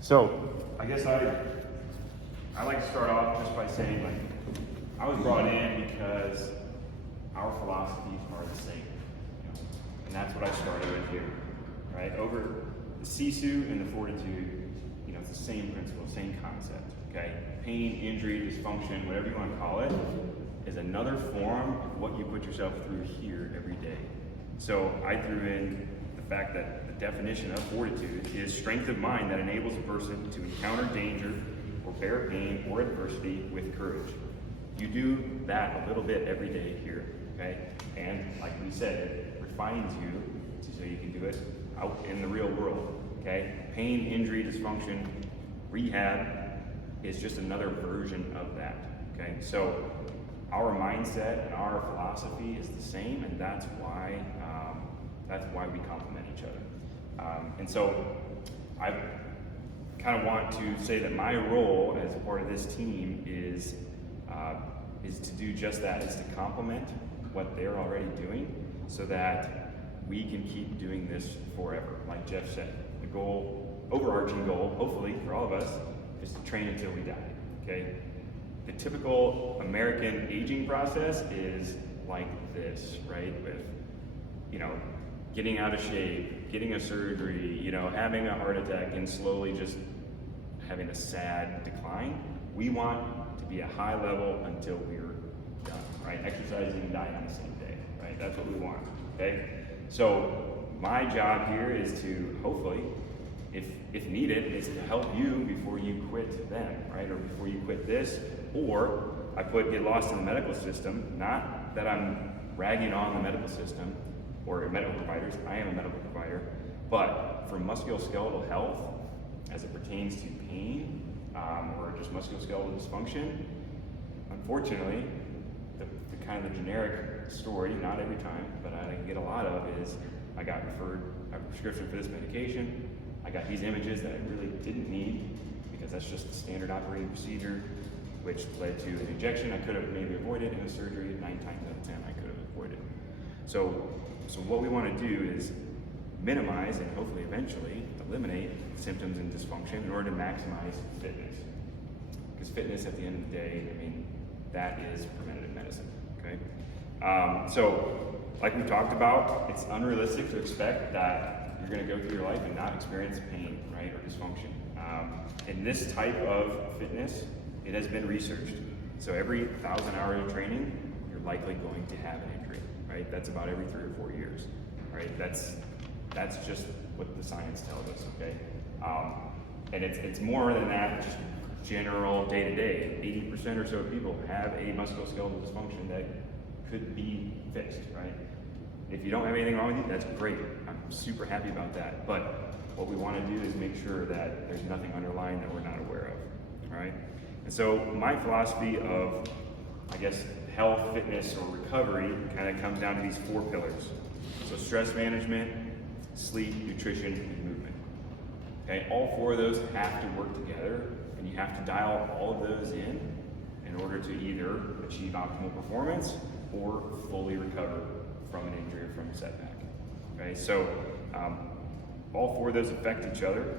So I guess I like to start off just by saying, like, I was brought in because our philosophies are the same, and that's what I started with here, right? Over the Sisu and the Fortitude, it's the same principle, same concept, okay? Pain, injury, dysfunction, whatever you want to call it, is another form of what you put yourself through here every day. So I threw in the fact that the definition of fortitude is strength of mind that enables a person to encounter danger or bear pain or adversity with courage. You do that a little bit every day here, okay? And like we said, it refines you so you can do it out in the real world, okay? Pain, injury, dysfunction, rehab is just another version of that, okay? So our mindset and our philosophy is the same, and that's why we complement each other. And so I kind of want to say that my role as a part of this team is to do just that, is to complement what they're already doing so that we can keep doing this forever. Like Jeff said, the goal, overarching goal, hopefully for all of us, is to train until we die, okay? The typical American aging process is like this, right? With, getting out of shape, getting a surgery, having a heart attack, and slowly just having a sad decline. We want to be at high level until we're done, right? Exercising and dying on the same day, right? That's what we want, okay? So my job here is to hopefully, if needed, is to help you before you quit them, right? Or before you quit this, or get lost in the medical system. Not that I'm ragging on the medical system or medical providers. I am a medical provider, but for musculoskeletal health, as it pertains to pain or just musculoskeletal dysfunction, unfortunately, the kind of the generic story, not every time, but I get a lot of, is I got referred a prescription for this medication. I got these images that I really didn't need because that's just a standard operating procedure, which led to an injection I could have maybe avoided and a surgery 9 times out of 10 I could have avoided. So what we want to do is minimize and hopefully eventually eliminate symptoms and dysfunction in order to maximize fitness. Because fitness at the end of the day, that is preventative medicine, okay? So like we talked about, it's unrealistic to expect that you're going to go through your life and not experience pain, right, or dysfunction. In this type of fitness, it has been researched. So every 1,000 hours of training, you're likely going to have an injury, right? That's about every 3 or 4 years, right? That's just what the science tells us, okay? And it's more than that, just general day-to-day. 80% or so of people have a musculoskeletal dysfunction that could be fixed, right? If you don't have anything wrong with you, that's great. I'm super happy about that. But what we want to do is make sure that there's nothing underlying that we're not aware of, all right? And so my philosophy of, health, fitness, or recovery kind of comes down to these 4 pillars. So stress management, sleep, nutrition, and movement. Okay, all 4 of those have to work together, and you have to dial all of those in order to either achieve optimal performance or fully recover from an injury or from a setback. Okay, so all 4 of those affect each other,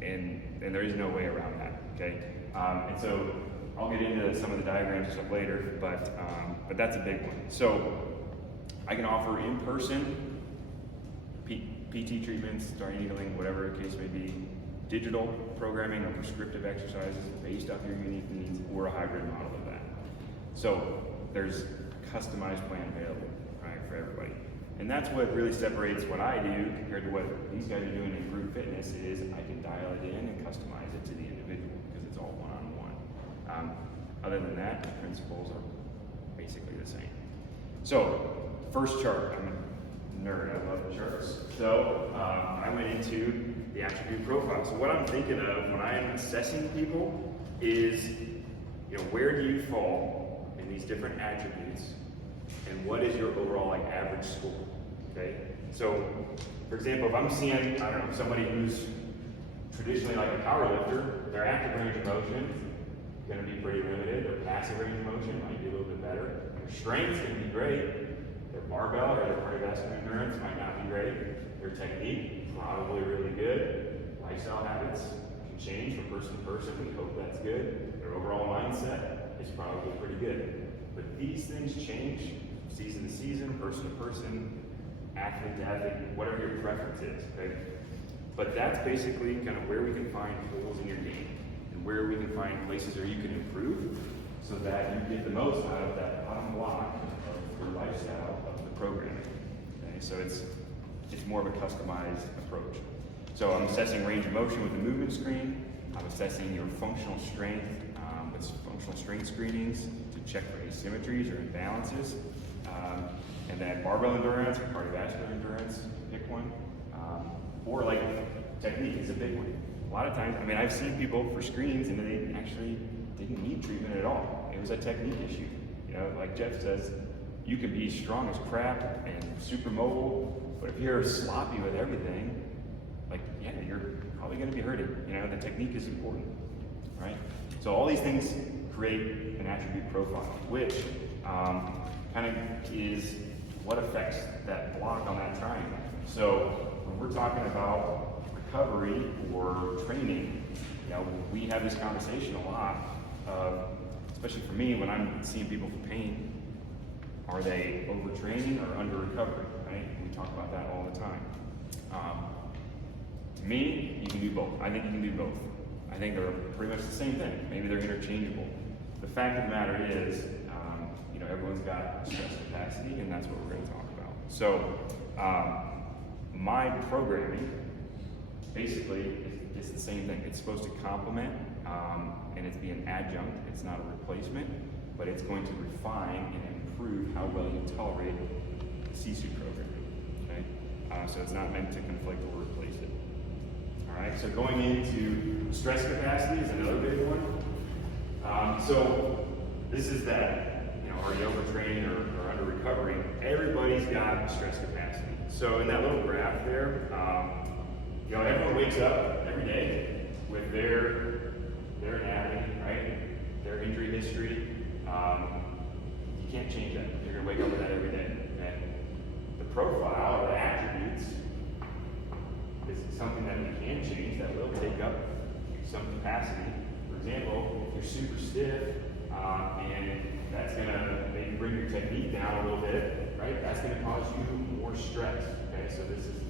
and there is no way around that. Okay, and so I'll get into some of the diagrams and stuff later, but that's a big one. So I can offer in-person PT treatments, starting needling, whatever the case may be, digital programming or prescriptive exercises based off your unique needs, or a hybrid model of that. So there's a customized plan available, right, for everybody. And that's what really separates what I do compared to what these guys are doing in group fitness, is I can dial it in and customize it to the individual because it's all one-on-one. Other than that, the principles are basically the same. So, first chart. I'm a nerd, I love charts. So, I went into the attribute profile. So what I'm thinking of when I'm assessing people is, where do you fall in these different attributes, and what is your overall average score, okay? So, for example, if I'm seeing, somebody who's traditionally like a power lifter, their active range of motion is going to be pretty limited. Their passive range of motion might be a little bit better. Their strength's going to be great. Their barbell or their cardiovascular endurance might not be great. Their technique, probably really good. Lifestyle habits, change from person to person. We hope that's good. Their overall mindset is probably pretty good. But these things change season to season, person to person, athlete to athlete, whatever your preference is, okay? But that's basically kind of where we can find holes in your game and where we can find places where you can improve so that you get the most out of that bottom block of your lifestyle of the programming. Okay? So it's more of a customized approach. So I'm assessing range of motion with the movement screen. I'm assessing your functional strength with functional strength screenings to check for asymmetries or imbalances. And then barbell endurance or cardiovascular endurance, pick one. Or like technique is a big one. A lot of times, I mean, I've seen people for screens and they actually didn't need treatment at all. It was a technique issue. You know, like Jeff says, you can be strong as crap and super mobile, but if you're sloppy with everything, like, yeah, you're probably gonna be hurting. You know, the technique is important, right? So all these things create an attribute profile, which kind of is what affects that block on that triangle. So when we're talking about recovery or training, you know, we have this conversation a lot, especially for me when I'm seeing people for pain. Are they overtraining or under recovery, right? We talk about that all the time. To me, you can do both. I think you can do both. I think they're pretty much the same thing. Maybe they're interchangeable. The fact of the matter is, you know, everyone's got stress capacity, and that's what we're going to talk about. So, my programming basically is the same thing. It's supposed to complement, and it's be an adjunct. It's not a replacement, but it's going to refine and improve how well you tolerate the Sisu programming. Okay, so it's not meant to conflict or replace it. All right. So going into stress capacity is another big one. So this is that, you know, are you overtraining or under recovery? Everybody's got stress capacity. So in that little graph there, you know, everyone wakes up every day with their anatomy, right? Their injury history. You can't change that. You're gonna wake up with that every day. And the profile or the attributes is something that we can change that will take up some capacity. For example, if you're super stiff, and that's gonna maybe bring your technique down a little bit, right? That's gonna cause you more stress, okay? So this is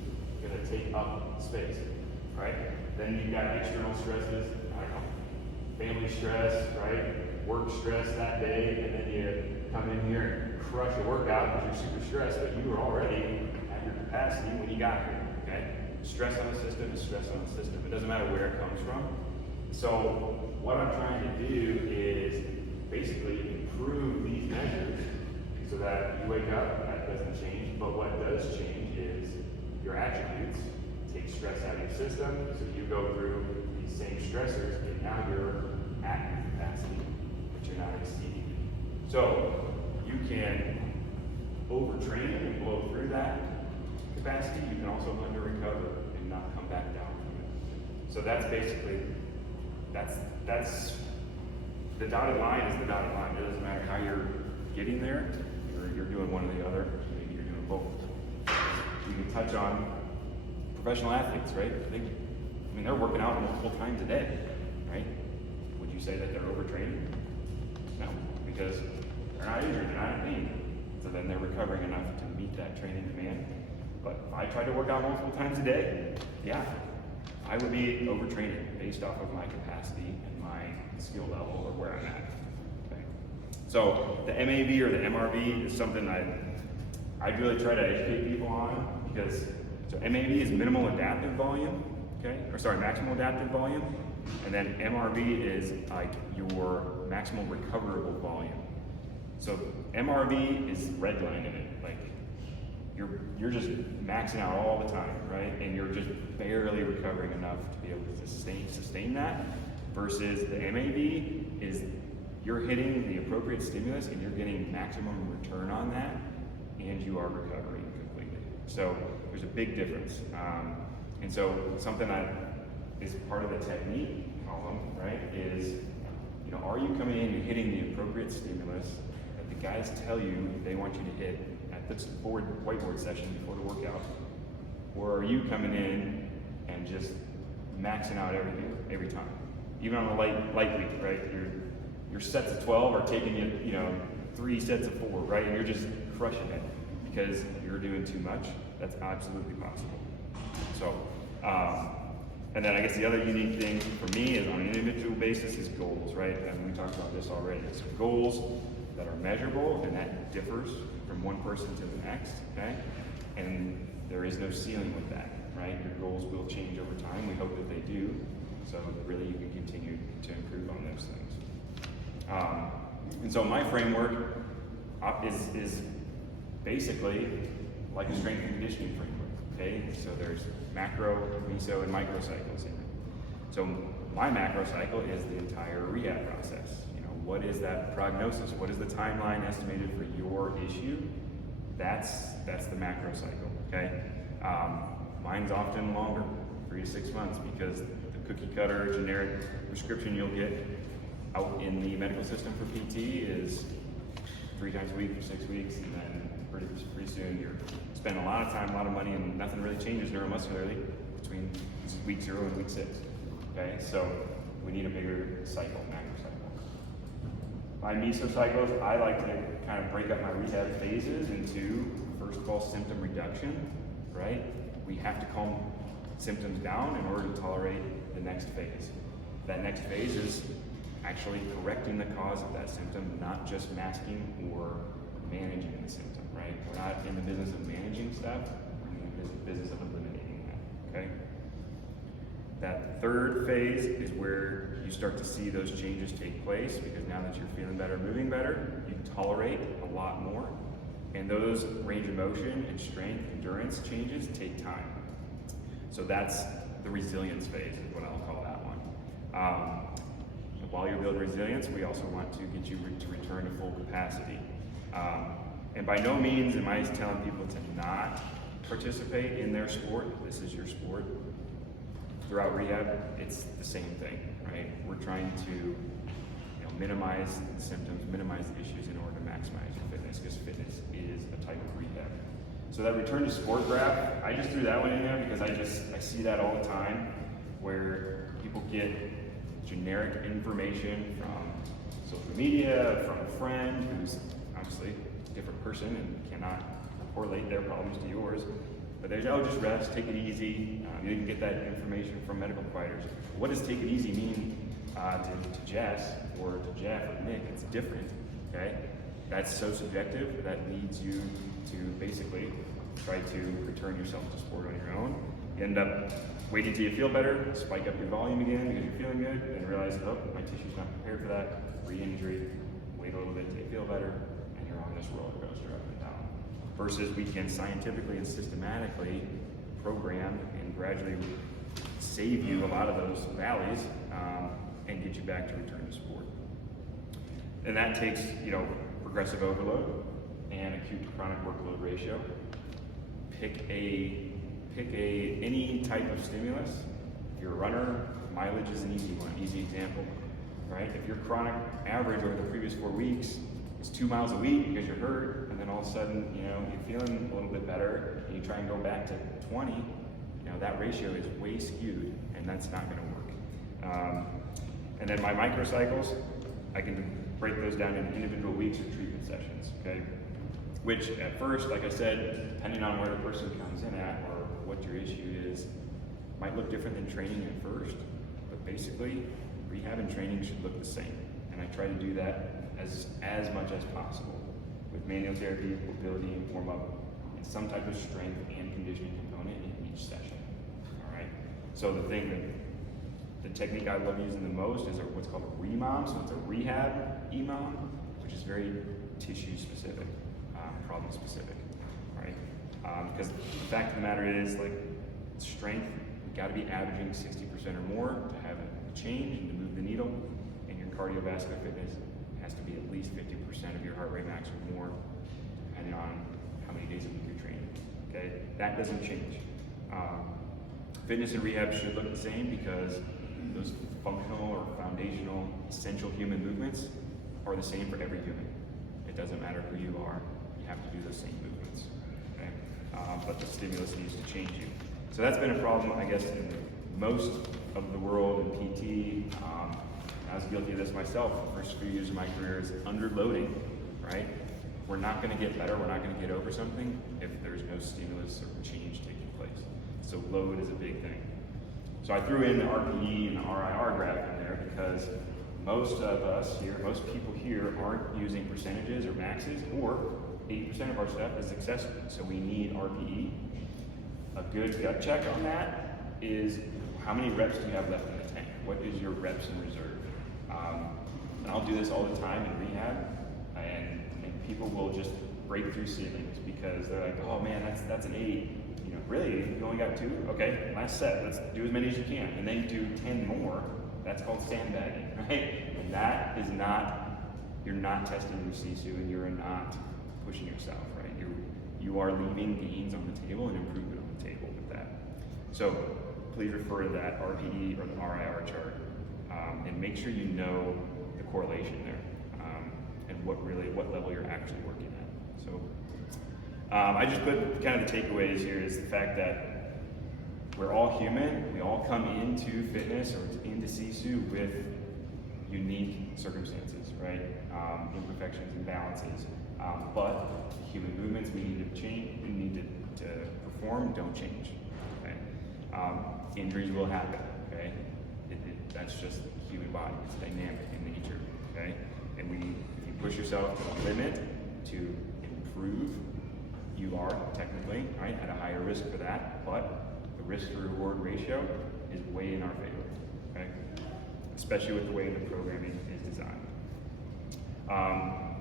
gonna take up space, right? Then you've got external stresses, I don't know, family stress, right? Work stress that day, and then you come in here and crush a workout because you're super stressed, but you were already at your capacity when you got here, okay? Stress on the system is stress on the system. It doesn't matter where it comes from. So what I'm trying to do is basically improve these measures so that you wake up, that doesn't change, but what does change is your attributes take stress out of your system, so you go through these same stressors, and now you're at your capacity, but you're not exceeding it. So you can overtrain and blow through that capacity. You can also under recover and not come back down from it. So that's basically, that's the dotted line is the dotted line. It doesn't matter how you're getting there. You're doing one or the other. Maybe you're doing both. You can touch on professional athletes, right? They're working out multiple times a day, right? Would you say that they're overtraining? No, because they're not injured, they're not in pain. So then they're recovering enough to meet that training demand. But if I tried to work out multiple times a day, yeah, I would be overtraining based off of my capacity and my skill level or where I'm at. Okay. So the MAV or the MRV is something I really try to educate people on, because so MAV is minimal adaptive volume, okay? Or sorry, maximal adaptive volume. And then MRV is like your maximal recoverable volume. So MRV is redlining it, like you're just maxing out all the time, right? And you're just barely recovering enough to be able to sustain that, versus the MAV is you're hitting the appropriate stimulus and you're getting maximum return on that, and you are recovering completely. So there's a big difference. And so something that is part of the technique column, right, is, you know, are you coming in and hitting the appropriate stimulus that the guys tell you they want you to hit at this whiteboard session before the workout? Or are you coming in and just maxing out every time. Even on a light week, right? Your sets of 12 are taking you, 3 sets of 4, right? And you're just crushing it because you're doing too much. That's absolutely possible. So, and then I guess the other unique thing for me is on an individual basis is goals, right? And we talked about this already. So goals that are measurable, and that differs from one person to the next, okay? And there is no ceiling with that, right? Your goals will change over time. We hope that they do. So really you can continue to improve on those things. And so my framework is basically like a strength and conditioning framework, okay? So there's macro, meso, and micro cycles in it. So my macro cycle is the entire rehab process. What is that prognosis? What is the timeline estimated for your issue? That's the macro cycle, okay? Mine's often longer, 3 to 6 months, because the cookie cutter generic prescription you'll get out in the medical system for PT is 3 times a week for 6 weeks, and then pretty soon you're spending a lot of time, a lot of money, and nothing really changes neuromuscularly between week 0 and week 6, okay? So we need a bigger cycle, macro cycle. My mesocycles, I like to kind of break up my rehab phases into, first of all, symptom reduction, right? We have to calm symptoms down in order to tolerate the next phase. That next phase is actually correcting the cause of that symptom, not just masking or managing the symptom, right? We're not in the business of managing stuff, we're in the business of eliminating that, okay? That third phase is where you start to see those changes take place, because now that you're feeling better, moving better, you tolerate a lot more. And those range of motion and strength, endurance changes take time. So that's the resilience phase is what I'll call that one. While you're building resilience, we also want to get you to return to full capacity. And by no means am I telling people to not participate in their sport. This is your sport. Throughout rehab, it's the same thing, right? We're trying to minimize the symptoms, minimize the issues in order to maximize your fitness, because fitness is a type of rehab. So that return to sport graph, I just threw that one in there because I see that all the time, where people get generic information from social media, from a friend who's obviously a different person and cannot correlate their problems to yours. But there's, just rest, take it easy. You can get that information from medical providers. What does take it easy mean to Jess or to Jeff or Nick? It's different, okay? That's so subjective that leads you to basically try to return yourself to sport on your own. You end up waiting till you feel better, spike up your volume again because you're feeling good, and realize, oh, my tissue's not prepared for that, re-injury, wait a little bit till you feel better, and you're on this roller coaster up and down. Versus we can scientifically and systematically program and gradually save you a lot of those valleys and get you back to return to sport. And that takes, progressive overload and acute to chronic workload ratio. Pick any type of stimulus. If you're a runner, mileage is an easy one, easy example, right? If your chronic average over the previous 4 weeks is 2 miles a week because you're hurt, and then all of a sudden, you're feeling a little bit better, and you try and go back to 20, that ratio is way skewed, and that's not going to work. And then my microcycles, I can break those down into individual weeks of treatment sessions, okay? Which at first, like I said, depending on where the person comes in at or what your issue is, might look different than training at first, but basically, rehab and training should look the same. And I try to do that as much as possible with manual therapy, mobility, warm-up, and some type of strength and conditioning component in each session, all right? So the technique I love using the most is what's called a REMOM, so it's a rehab EMOM, which is very tissue specific, problem specific, right? Because the fact of the matter is, strength, you got to be averaging 60% or more to have a change and to move the needle, and your cardiovascular fitness has to be at least 50% of your heart rate max or more, depending on how many days a week you're training, okay? That doesn't change. Fitness and rehab should look the same because those functional or foundational essential human movements are the same for every human. It doesn't matter who you are, you have to do those same movements, okay? But the stimulus needs to change you. So that's been a problem, I guess, in most of the world in PT. I was guilty of this myself. The first few years of my career is underloading, right? We're not going to get better, we're not going to get over something if there's no stimulus or change taking place. So load is a big thing. So I threw in the RPE and the RIR graph in there because most of us here, most people here aren't using percentages or maxes, or 80% of our stuff is accessory. So we need RPE. A good gut check on that is how many reps do you have left in the tank? What is your reps in reserve? And I'll do this all the time in rehab, and people will just break through ceilings because they're like, oh man, that's an 8. You know, really? You only got 2? Okay, last set, let's do as many as you can. And then do 10 more. That's called sandbagging, right? And that is not, you're not testing your Sisu, and you're not pushing yourself, right? You are leaving gains on the table and improvement on the table with that. So please refer to that RPE or the RIR chart, and make sure you know the correlation there, and what level you're actually working at. So I just put kind of the takeaways here is the fact that we're all human. We all come into fitness or into Sisu with unique circumstances, right? Imperfections, imbalances. But human movements we need to change, we need to perform, don't change. Okay? Injuries will happen. Okay, that's just the human body. It's dynamic in nature. Okay, and if you push yourself to the limit to improve, you are technically right at a higher risk for that. But the risk to reward ratio is way in our favor. Okay, especially with the way the programming is designed.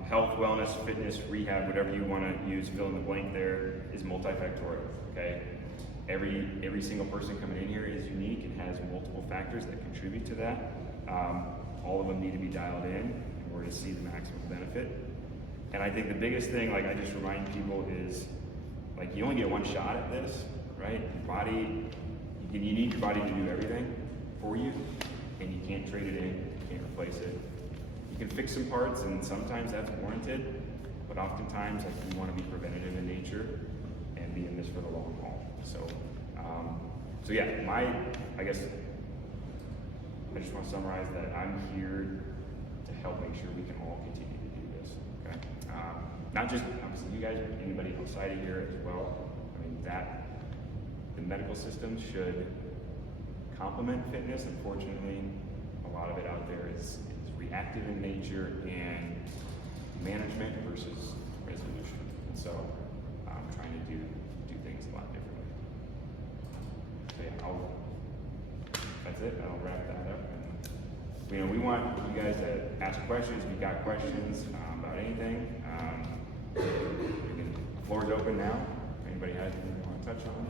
Health, wellness, fitness, rehab, whatever you want to use, fill in the blank there, is multifactorial, okay? Every single person coming in here is unique and has multiple factors that contribute to that. All of them need to be dialed in in order to see the maximum benefit. And I think the biggest thing, like I just remind people, is like you only get one shot at this, right? Your body, you need your body to do everything for you, and you can't trade it in, you can't replace it. You can fix some parts, and sometimes that's warranted, but oftentimes like, we want to be preventative in nature and be in this for the long haul. So yeah, I guess I just want to summarize that I'm here to help make sure we can all continue to do this. Okay, not just obviously you guys, but anybody outside of here as well. I mean the medical system should complement fitness. Unfortunately, a lot of it out there is reactive in nature and management versus resolution. And so I'm trying to do things a lot differently. So yeah, that's it. I'll wrap that up. And, we want you guys to ask questions. If you got questions about anything, the floor is open now. If anybody has anything they want to touch on.